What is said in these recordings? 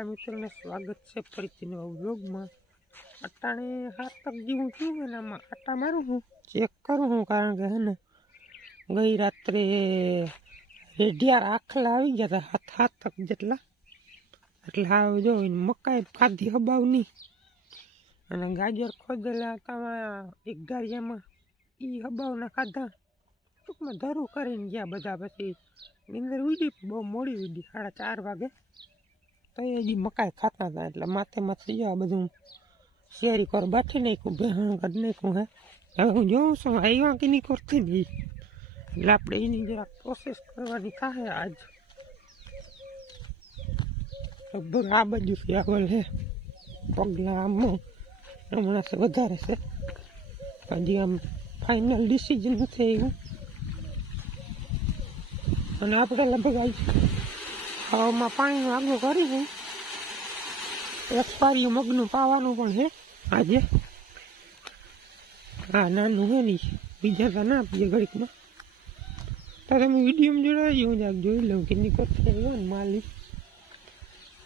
બધા મિત્રોને સ્વાગત છે ફરીથી નવા વ્લોગમાં. અટાણે હાથ તક જેવું થયું અને આમાં આટા મારું હું ચેક કરું હું કારણ કે હે ને, ગઈ રાત્રે રેઢિયા આખલા આવી ગયા હતા હાથ હાથ જેટલા. એટલે હા જો મકાઈ ખાધી હબાવ નહીં અને ગાજર ખોદેલા હતા એક ગારિયામાં. એ હબાવના ખાધા. ટૂંકમાં ધરું કરીને ગયા બધા પછી. નીંદર ઉડી, બહુ મોડી ઉડી, સાડા ચાર વાગે. તો એ હજી મકાઈ ખાતા હતા એટલે માથે માથે જો આ બધું શેરી કર બાઠી નાખ્યું બેહણ કરી નાખ્યું હે. હવે હું જોઉં છું આવ્યા કે નહીં કરતી નહીં એટલે આપણે એની જરાક પ્રોસેસ કરવાની થાય આજ. લગભગ આ બાજુથી આગળ છે પગલા આમ હમણાં છે વધારે છે. હજી આમ ફાઇનલ ડિસિઝન નથી આવ્યું. અને આપણે લગભગ આજ હવામાં પાણીનું આગળ કરીશું એક્સપાયરી મગનું પાવાનું પણ છે આજે. હા નાનું હે નહીં બીજા તો ના આપીએ ઘડીકમાં તો તમે વિડીયોમાં જોડાવી હું જાગ જોઈ લઉં કે નીકળશે આવ્યો ને માલી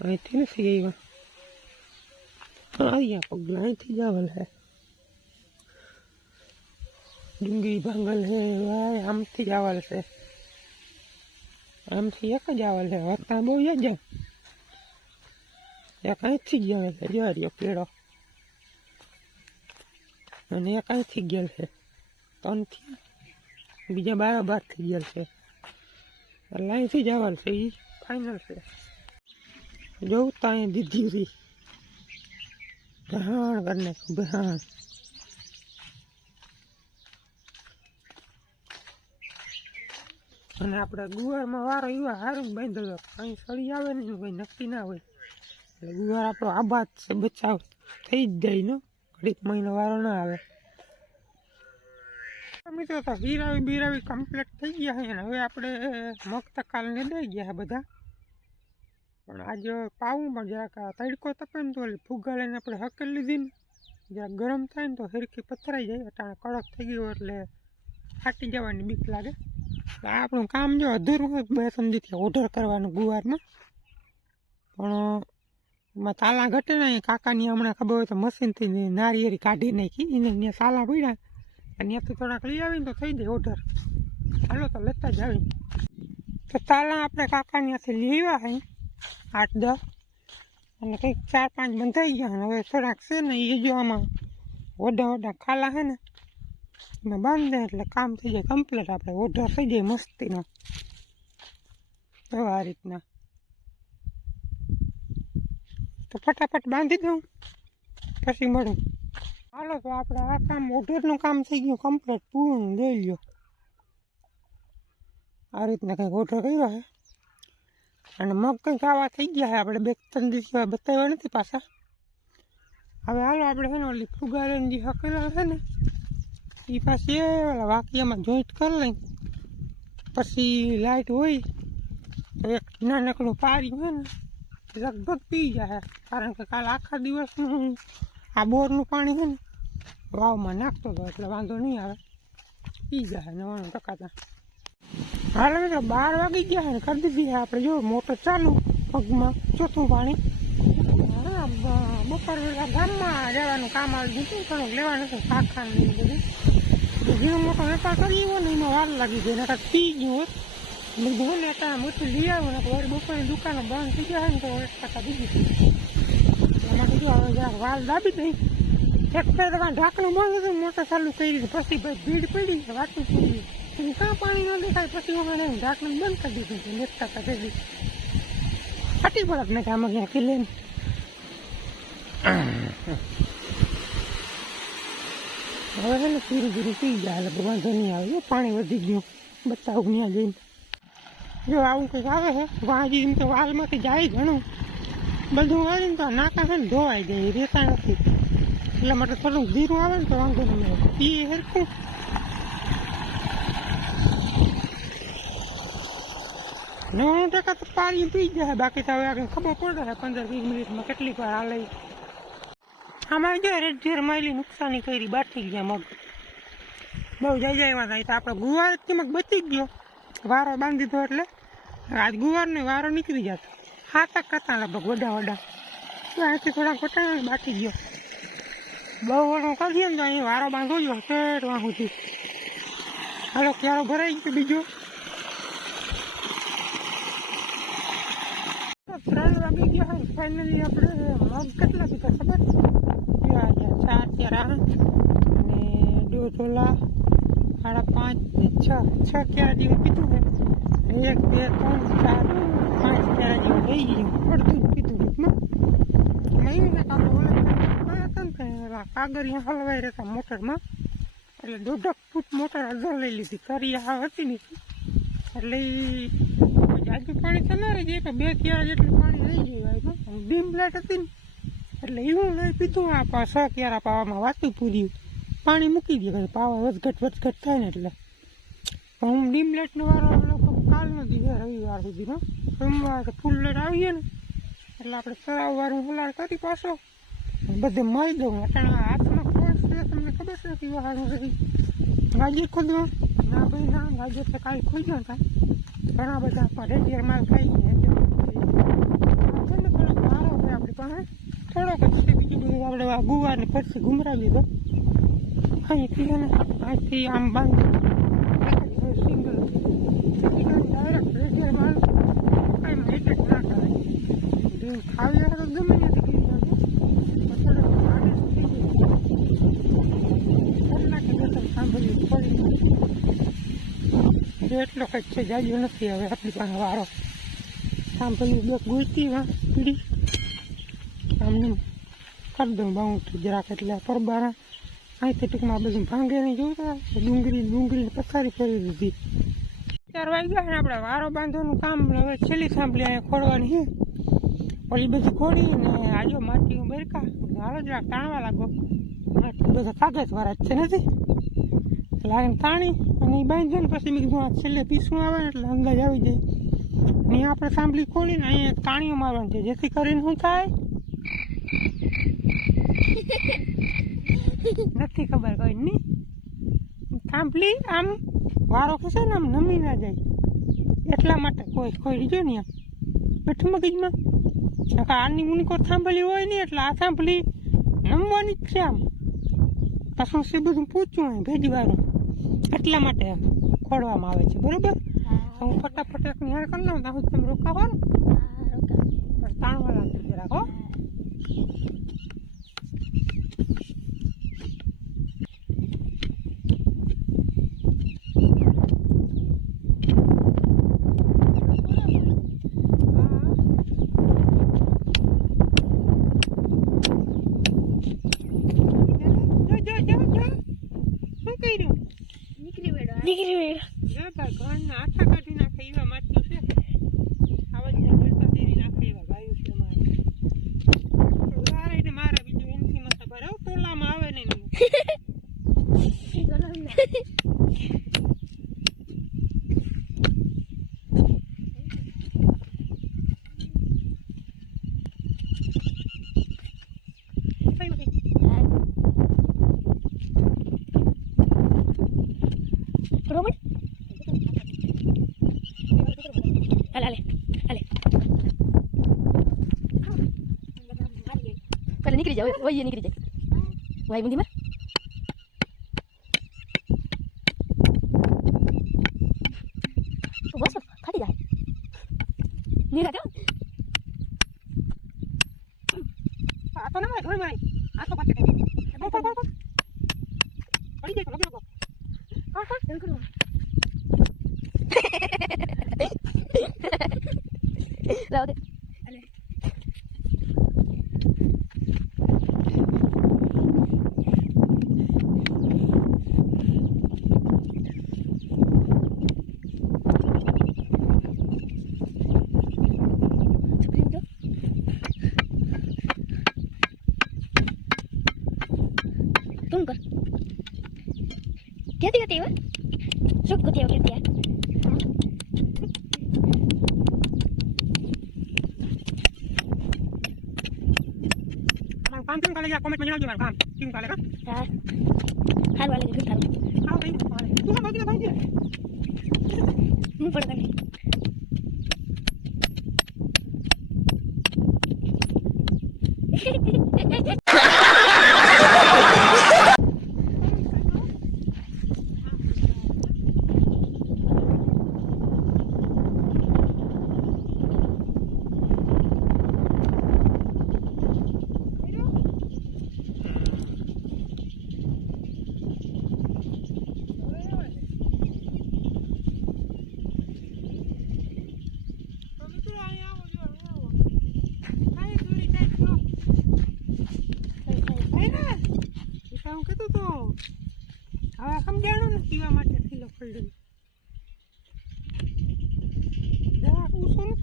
અહીંથી નથી આવ્યા. આવ્યા પગલા અહીંથી જ આવેલ હે ડુંગળી ભાંગલ હે ભાઈ આમથી જ આવેલ છે. આમથી એક જ આવેલ છે વત્તા બહુ જ જાવ એક અહીંથી આવે છે જો રહ્યો પેડો અને એક અહીંથી ગયેલ છે ત્રણથી. બીજા બાર થઈ ગયેલ છે એટલે અહીંથી જ આવેલ છે એ ફાઇનલ છે. જોઉં તો અહીં દીધી રહી બહાણ કરી નાખ્યું અને આપણે ગુવારમાં વારો એવા સારું બાંધેલો. કંઈ સળી આવે ને ભાઈ નક્કી ના હોય. એટલે ગુવાર આપણો આબાદ છે, બચાવ થઈ જ જાય ને. ઘડીક મહિનો વારો ના આવે. મિત્રો, તો હીરાવી બીરાવી કમ્પ્લીટ થઈ ગયા છે અને હવે આપણે મગ તકાલને દઈ ગયા બધા. પણ આજે પાવું પણ જરાક તડકો તપે ને તો ફુગા લઈને આપણે હકેલ લીધી ને. જરાક ગરમ થાય ને તો હેરખી પથરાઈ જાય. અટાણે કડક થઈ ગયું એટલે ફાટી જવાની બીક લાગે. આપણું કામ જો અધૂરું હોય, બે સમજીથી ઓર્ડર કરવાનું ગુવારમાં. પણ, એમાં તાલા ઘટે ને કાકાની હમણાં ખબર હોય તો મશીનથી નારિયેરી કાઢી નાખી. એને ત્યાં તાલા પડ્યા. અને ત્યાંથી થોડાક લઈ આવીને તો થઈ જાય ઓર્ડર હાલો, તો લેતા જ આવી તો તાલા આપણે કાકાની ત્યાંથી આવ્યા છે આઠ, દસ. અને કંઈક ચાર, પાંચ બંધાઈ ગયા. અને હવે થોડાક છે ને એ જો આમાં ઓડા ઓડા ખાલા છે ને એમાં બાંધે એટલે કામ થઈ જાય કમ્પ્લીટ આપણે ઓઢર થઈ જાય મસ્તીનો. તો આ રીતના. તો ફટાફટ બાંધી દઉં, પછી મળું. હાલો, તો આપણે આ કામ, ઓઢરનું કામ થઈ ગયું કમ્પ્લીટ પૂરું લઈ લ્યો. આ રીતના કંઈક ઓર્ડર કર્યો છે. અને મગ કંઈક આવા થઈ ગયા છે, આપણે બે ત્રણ દિવસ બતાવ્યા નથી પાછા. હવે હાલો, આપણે છે ને ઓલી ફુગારેની જે હકેલા છે ને એ પાસે વાકિયામાં જોઈન્ટ કરી લઈ. પછી લાઇટ હોય, તો એક નાનકડું પારી હોય ને, લગભગ પી જાય. કારણ કે કાલ આખા દિવસનું આ બોરનું પાણી હોય ને, વાવમાં નાખતો હતો, એટલે વાંધો નહીં આવે. પી જાય નવાણું ટકા ત્યાં હાલ મિત્રો, બાર વાગી ગયા ને, કરી દીધી આપણે જો મોટર ચાલુ, પગમાં ચોથું પાણી. હા બપોર ગામમાં રહેવાનું કામ આવી ગયું થોડુંક લેવાનું હતું શાખા બધું. ઝીણો મોટો વેપાર કરી ને, એમાં વાર લાગી ગઈ નકર પી ગયું હોત મેં કીધું ને મોટી લઈ આવ્યું ને વળી બપોરની દુકાનો બંધ થઈ ગયા ને, તો એક ટકા દીધી એમાં કીધું, હવે જરાક વાલ દાબી દઈ એક ફેરવા ઢાંકણું બંધ હતું, મોટર ચાલુ કરી, પછી ભાઈ ભીડ પડી, વાતું પડી કાં પાણી ન દેખાય, પછી અમારે ઢાંકણું બંધ કરી દીધું એક ટકા થઈ ફાટી પડત ને આમાં ક્યાંથી લઈને? હવે છે ને ધીરે ધીરે પી જાય એટલે વાંધો નહીં આવે. પાણી વધી ગયું. બતાવું ત્યાં જઈને. જો, આવું કંઈક આવે છે વાંચી એમ તો વાલમાંથી જાય ઘણું. બધું આવે ને તો નાકા છે ને ધોવાઈ જાય રેતા નથી. એટલા માટે થોડુંક ધીરું આવે ને તો વાંધો નહીં પીએ હરખું. નવ્વાણું ટકા તો પાણી પી જાય બાકી તો હવે આગળ ખબર પડે પંદર વીસ મિનિટમાં કેટલીક વાર હાલે. આમાં જો રેડ ઝેર માયલી નુકસાની કરી બાટી ગયા મગ. બહુ જાય જાય થાય તો આપણે ગુવાર મગ બચી ગયો. વારો બાંધી દીધો એટલે આજ ગુવારનો વારો નીકળી જતો હાથા કરતા લગભગ વડા વડા. અહીંથી થોડા ઘટાડા બાકી ગયો. બહુ વડો કરીએ ને તો અહીં વારો બાંધો જો શેઠ વાં સુધી હાલો, ક્યારો ભરાઈ ગયો બીજો? ત્રણ વાગી ગયા હોય ફાઇનલી આપણે મગ કેટલા કીધા ખબર ગયા ગયા ચાર ચાર આઠ અને દોઢ ઓલા સાડા પાંચ છ. છ ક્યારા જેવું પીધું છે? એક, બે, ત્રણ, ચાર, પાંચ ક્યારા જેવું થઈ ગયું. જ પીધું ટૂંકમાં નહીં ને આપણે ઓલા ગયા હતા ને તે ઓલા કાગળિયા હલવાઈ રહેતા મોટરમાં. એટલે દોઢક ફૂટ મોટર અડધો લઈ લીધી. કરી આ હતી નહીં એટલે જાજુ પાણી તો જાય બે ક્યારા જેટલું પાણી રહી ગયું એમાં ડીમ લાઇટ હતી ને, એટલે એવું લઈ પીધું આ સો ક્યારા પાવામાં વાતું પૂર્યું. પાણી મૂકી દે, પછી પાવા વધઘટ વધઘટ થાય ને એટલે. હું ડીમ લાઇટનો વારો લોકો કાલનો દીધો, રવિવાર સુધીનો. સોમવાર ફૂલ લાઇટ આવીએ ને, એટલે આપણે સરાવવાનું હુલાર કરી પાછો. બધે મારી દઉં, અટાણા હાથમાં ખોસ છે, તમને ખબર છે કે વાળું રહી ગાજર ખોદવા ના ભાઈ, ના ગાજર તો કાંઈ ખોદ્યા કાંઈ ઘણા બધા રેડિયર માલ ખાઈ ગયા થોડોક વારો છે આપણી પાસે થોડોક જ છે આ ગુવારને પછી ઘુમરાવી દીધો અહીંથી એને અહીંથી આમ બાંધી. સિંગલ. ડાયરેક્ટ રેડિયર માલ કાંઈ એટેક ના કરે જો ખાવી હોય તો ગમે પડી એટલો કંઈક છે જાજુ નથી હવે આપણી પાસે વારો. સાંભળ્યું બે ગુલતી પીડી. આમને કરી દઉં બાઉન્ડ જરાક એટલે પરબારા. અહીંથી ટૂંકમાં બધું ભાંગે નહીં જોતા ડુંગળી ડુંગળી પથારી ફેરવી દીધી. ચાર વાગ્યા અને આપણે વારો બાંધવાનું કામ. હવે છેલ્લી સાંભળી અહીંયા ખોડવાની છે. ઓલી બધી ખોડી ને આજો માટી બેરકા હાલો જરાક તાણવા લાગો. આટલું બધા કાગળ વાળા છે નથી લાગે તાણી અને એ બાંધ્યો ને પછી મેં કીધું આ છેલ્લે પીસું આવે ને એટલે અંદાજ આવી જાય. ને આપણે સાંભળી ખોલીને અહીંયા તાણીઓ મારવાની છે. જેથી કરીને શું થાય? નથી ખબર કોઈ. નહીં થાંભલી આમ વારો ખસે ને આમ નમી ના જાય. એટલા માટે કોઈ કોઈ રીજો ને આમ બેઠું મગજમાં. આની મુનિકો થાંભલી હોય નહીં એટલે આ થાંભલી નમવાની જ છે આમ. પાછું છે બધું પૂછ્યું હોય ભેજવાળું. એટલા માટે ખોડવામાં આવે છે. બરોબર? હું. ફટાફટ એક નિહાર કરી લઉં ત્યાં તમે રોકાવો ને પણ તાણવા લાગશે જરાક હો જો જો જો જો શું કર્યું નીકળી બેડો નીકળી વેડ ના ભાઈ ઘરના આખા કાઢી નાખે એવા માટલું છે આવા જ ગણપતિ દેરી નાખે એવા ભાઈઓ છે મારે વારે ને મારે બીજું એનથી મત ભરે ટોલામાં આવે ને એનું. કઈ નથી. બરોબર હાલે હાલે હાલે. પેલા નીકળી જાવ વહીએ નીકળી જાય ભાઈ બુંદીમાં બસ ફાટી જાય નીરા જાવ આ તો ના મારે ઘણી મારી આ તો પાછળ કઈ. કોણ, કોણ, કોણ, કોણ? પડી જાય તો લગી નાખો. કોણ, કોણ? એવું કરું લાવ દે કામ કેમ કાલે કોમેન્ટ માં જણાવજો મારું કામ કેમ કાલે કામ હા હાલ વાલે ગુડ કામ આવો ભાઈ વાલે તું હા બાકી ભાઈ હું પડતા નહીં Hehehe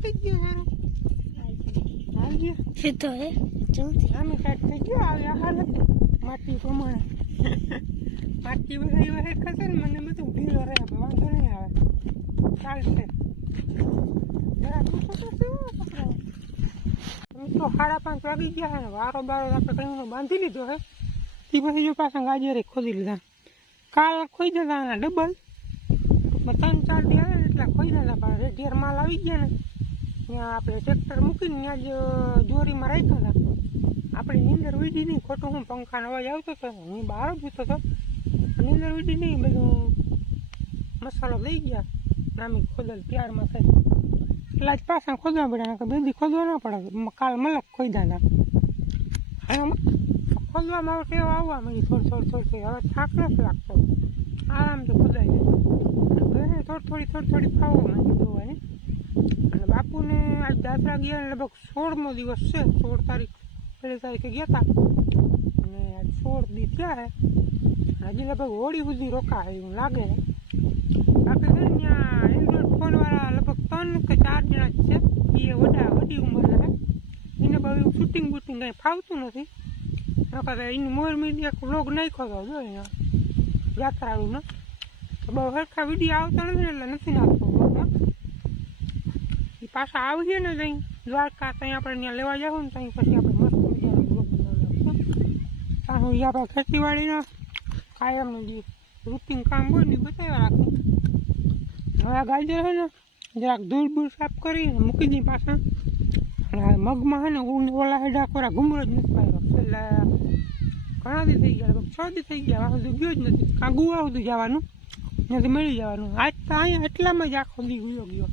થઈ ગયું મારું હાલ ગયું સીધો હે થઈ ગયો આવે માટી પ્રમાણે. માટી બધા એવા ખસે ને મને બધું ઢીલો રહે વાંધો નહીં આવે. ચાલશે. મિત્રો સાડા પાંચ વાગી ગયા ને વારો બારો આપણે કંઈ બાંધી લીધો હે. તે પછી જો પાછા ગાજરે ખોદી લીધા. કાલ ખોઈ જતા ડબલ ત્રણ ચાર દી આવે એટલા ખોઈ જતા પણ રેઢિયાર માલ આવી ગયા ને. ત્યાં આપણે ટ્રેક્ટર મૂકીને ત્યાં જ દોરીમાં રાખ્યા હતા. આપણી નીંદર વીજી નહીં. ખોટું હું પંખાનો અવાજ આવતો હતો. હું બહાર જ ઉતો હતો. નીંદર વીડી નહીં. બધું મસાલો લઈ ગયા. નામી ખોદલ ત્યારમાં થઈ એટલા જ પાછા ખોદવા પડ્યા. કે બેદી ખોદવા ના પડે. કાલ મલક ખોદ્યા હતા. ખોદવામાં આવે ટેવ આવવા મળી થોડી થોડી થોડી થોડી. હવે થાક નથી લાગતો. આરામથી ખોદાઈ જાય. થોડી થોડી થોડી થોડી ખાવા માંડી અને બાપુને આજ દાદરા ગયા લગભગ સોળમો દિવસ છે, સોળ તારીખ, પહેલી તારીખે ગયા હતા અને આજ સોળ દી થયા હજી લગભગ હોળી સુધી રોકાય એવું લાગે બાકી છે ત્યાં એન્ડ્રોઈડ ફોનવાળા લગભગ ત્રણ કે ચાર જણા જ છે. એ વડા, વડી ઉંમરના છે એને બહુ શૂટિંગ બૂટિંગ કંઈ ફાવતું નથી. નકર એની મોર મીડિયા એક નાખ્યો હતો જો અહીંયા યાત્રાળુનો. બહુ સરખા વીડિયો આવતા નથી એટલે નથી નાખતો પાછા આવીએ ને ત્યાં દ્વારકા ત્યાં આપણે ત્યાં લેવા જાવ ને ત્યાં પછી આપણે મસ્ત એ આપણે ખેતીવાડીના કાયમનું જે રૂટીન કામ હોય ને બતાવ્યા રાખું. હવે ગાજર છે ને, જરાક ધૂળ બૂળ સાફ કરી મૂકી દઈ પાછા. અને આ મગમાં છે ને ઓલા હેડા કોરા ઘૂમરો જ નથી પાડ્યો. એટલે ઘણા દી થઈ ગયા છ દી થઈ ગયા સુધી ગયો જ નથી. કાં ગુવા સુધી જવાનું નથી મળી જવાનું. આજ તો અહીંયા એટલામાં જ આખો દી ગયો ગયો.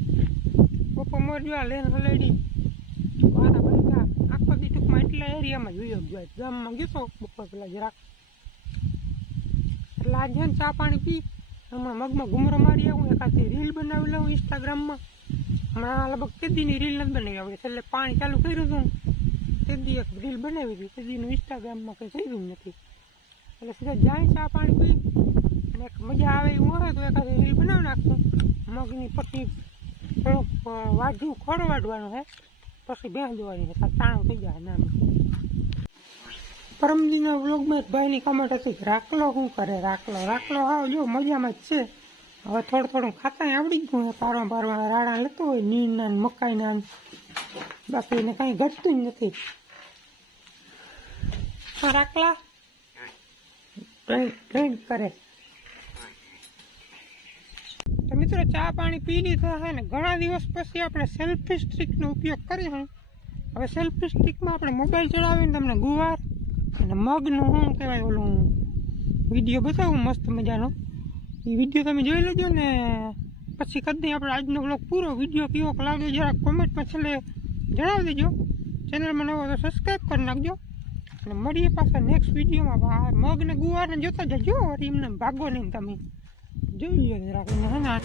પપ્પા આ લેન હલેડી. વારા ભાઈ આખો દી ટૂંકમાં એટલા એરિયામાં જોયો ગયો. ગામમાં ગયો બપોર પેલા જરાક. એટલે આજે ચા પાણી પી. હમણાં મગમાં ઘૂમરો મારી આવું, એકાદી રીલ બનાવી લઉં ઇન્સ્ટાગ્રામમાં હમણાં લગભગ તેદીની રીલ નથી બનાવી આપણે છેલ્લે પાણી ચાલુ કર્યું હતું તેદી એક રીલ બનાવી હતી. તેદીનું ઇન્સ્ટાગ્રામમાં કંઈ થયું નથી. એટલે સીધા જાય ચા પાણી પી. અને એક મજા આવે એવું હોય તો એકાદી રીલ બનાવી નાખું. મગની પછી થોડુંક વાજુ ખોરવાડવાનું છે પછી ભેંસ દોવાની તાણું થઈ જાય નામ પરમદીના વ્લોગમાં એક ભાઈની કમેન્ટ હતી રાખલો શું કરે, રાખલો રાખલો હાવ જો, મજામાં જ છે. હવે થોડું થોડું ખાતા આવડી જ ગયું છે પારવા પારવા રાડા લેતો હોય નીરના મકાઈના બાકી એને કાંઈ ઘટતું જ નથી. રાખલા. ડ્રિંક કરે તો મિત્રો ચા પાણી પી લીધા છે ને ઘણા દિવસ પછી આપણે સેલ્ફી સ્ટિકનો ઉપયોગ કરીશું હવે સેલ્ફી સ્ટિકમાં આપણે મોબાઈલ ચડાવીને તમને ગુવાર અને મગનું શું કહેવાય ઓલું વીડિયો બતાવું, મસ્ત મજાનો. એ વીડિયો તમે જોઈ લેજો ને. પછી કદી આપણે આજનો બ્લોગ પૂરો વીડિયો કેવો લાગે જરાક કોમેન્ટમાં છેલ્લે જણાવી દેજો. ચેનલમાં નવો તો સબસ્ક્રાઈબ કરી નાખજો. અને મળીએ પાછા નેક્સ્ટ વિડીયોમાં આ મગ ને ગુવારને જોતા જજો એમને ભાગો નહીં તમે. Diyan yun, hirakin na nga.